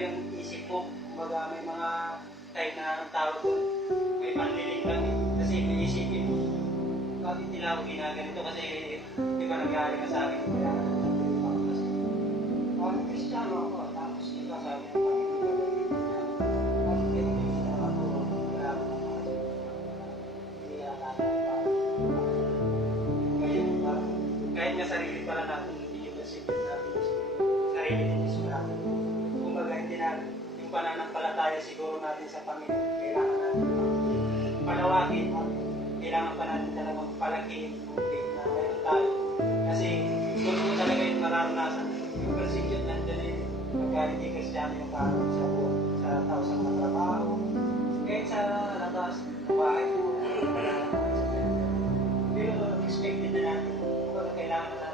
yung isip ko. Kumbaga may mga time na ang tawag doon, may panliling lang eh. Kasi may isipin mo, bakit nila ako ginaganito kasi di ba nangyari na sa akin, kaya nagtatrabaho ako kasi. Kristiyano ako, tapos iba sabi ng Panginoon, bakit ganito na ako, wala ako ng mga hindi yata ako ngayon, kahit nga sarili pala natin, hindi yung nasipin natin, sarili din yung sulat. Kumbaga hindi na, yung pananampalataya siguro natin sa Panginoon, kailangan natin palawakin, kailangan pa natin talagang palakihin yung faith na mayroon tayo. Kasi gusto ko talaga yung mararanasan. Yung persecute nandiyan eh, pagka hindi Kristiyano yung karoon sa tao sa mga trabaho, kahit sa labas, sa bahay mo, pero expected na natin. Kailangan na